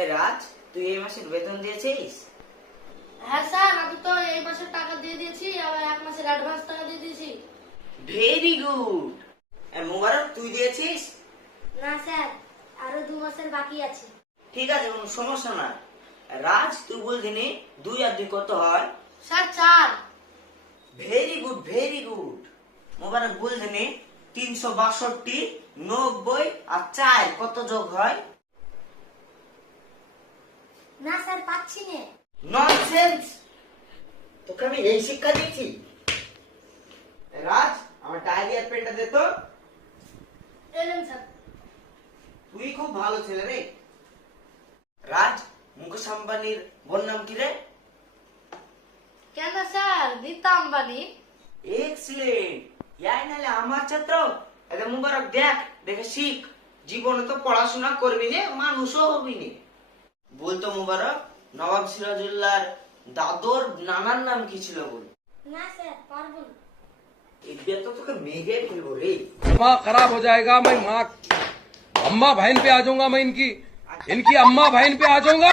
এ রাজ, তুই এই মাসের বেতন দিয়েছিস? হ্যাঁ স্যার, আমি তো এই মাসের টাকা দিয়ে দিয়েছি, আবার এক মাসের অ্যাডভান্স টাকা দিয়ে দিয়েছি। Very good. মোবারক, তুই দিয়েছিস? না স্যার, আরো 2 মাসের বাকি আছে। ঠিক আছে, কোনো সমস্যা না। রাজ, তুই বলছিনি 2 আর 2 কত হয়? Sir 4। Very good, very good. Mubarak বলছিনি 362, 90 আর 4 কত যোগ হয়? না স্যার, পাচ্ছি না। ননসেন্স! তোকে আমি এই শিক্ষা দিয়েছি? রাজ, আমার ডায়েরি আর পেনটা দে তো। এলেন স্যার। তুই খুব ভালো ছেলে রে। রাজ, মুকেশ আম্বানির বোন নাম কি রে? কেন স্যার, নীতা আম্বানি। এক্সিলেন্ট। ইয়াই নালে আমার ছাত্র। এটা মুবারক, দেখ, দেখে শিখ। জীবনে তো পড়াশোনা করবি নে, মানুষও হবি নে। বলতো মুবারক, নবাব সিরাজউল্লাহর দাদুর নানার নাম কি ছিল বল? না স্যার, পারবো না। এবার তো তোকে মেরে ফেলবো রে। दिमाग खराब हो जाएगा। मैं माँ अम्मा बहन पे आ जाऊंगा। मैं इनकी इनकी अम्मा बहन पे आ जाऊंगा।